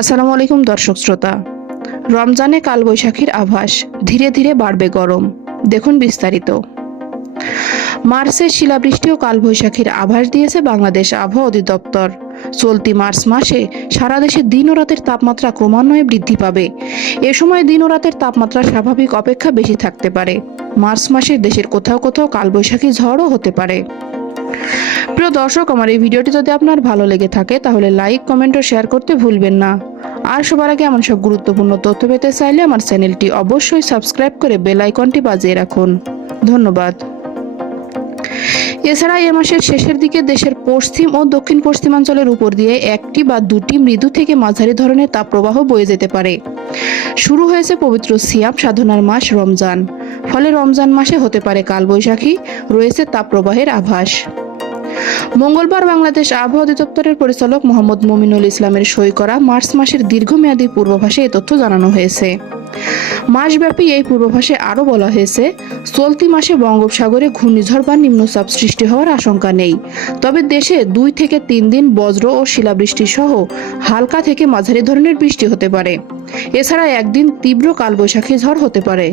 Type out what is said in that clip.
আসসালামু আলাইকুম দর্শক শ্রোতা। রমজানে কালবৈশাখীর আভাস, ধীরে ধীরে বাড়বে গরম। দেখুন বিস্তারিত। মার্চে শিলাবৃষ্টি ও কালবৈশাখীর আভাস দিয়েছে বাংলাদেশ আবহাওয়া অধিদপ্তর। চলতি মার্চ মাসে সারা দেশে দিন ও রাতের তাপমাত্রা ক্রমান্বয়ে বৃদ্ধি পাবে। এ সময় দিন ও রাতের তাপমাত্রা স্বাভাবিক অপেক্ষা বেশি থাকতে পারে। মার্চ মাসে দেশের কোথাও কোথাও কালবৈশাখী ঝড়ও হতে পারে। প্রিয় দর্শক, আমার এই ভিডিওটি যদি আপনার ভালো লেগে থাকে তাহলে লাইক, কমেন্ট ও শেয়ার করতে ভুলবেন না। আর সবার আগে এমন সব গুরুত্বপূর্ণ তথ্য পেতে চাইলে আমার চ্যানেলটি অবশ্যই সাবস্ক্রাইব করে বেল আইকনটি বাজিয়ে রাখুন। ধন্যবাদ। এছাড়া এ মাসের শেষের দিকে দেশের পশ্চিম ও দক্ষিণ পশ্চিমাঞ্চলের উপর দিয়ে একটি বা দুটি মৃদু থেকে মাঝারি ধরনের তাপপ্রবাহ বয়ে যেতে পারে। শুরু হয়েছে পবিত্র সিয়াম সাধনার মাস রমজান। ফলে রমজান মাসে হতে পারে কালবৈশাখী, রয়েছে তাপপ্রবাহের আভাস। মঙ্গলবার বাংলাদেশ আবহাওয়া অধিদপ্তরের পরিচালক মোহাম্মদ মুমিনুল ইসলামের সই করা মার্চ মাসের দীর্ঘমেয়াদী পূর্বাভাসে এ তথ্য জানানো হয়েছে। মাসব্যাপী এই পূর্বাভাসে আরও বলা হয়েছে, চলতি মাসে বঙ্গোপসাগরে ঘূর্ণিঝড় বা নিম্নচাপ সৃষ্টি হওয়ার আশঙ্কা নেই। তবে দেশে 2 থেকে 3 দিন বজ্র ও শিলাবৃষ্টি সহ হালকা থেকে মাঝারি ধরনের বৃষ্টি হতে পারে। এছাড়া একদিন তীব্র কালবৈশাখী ঝড় হতে পারে।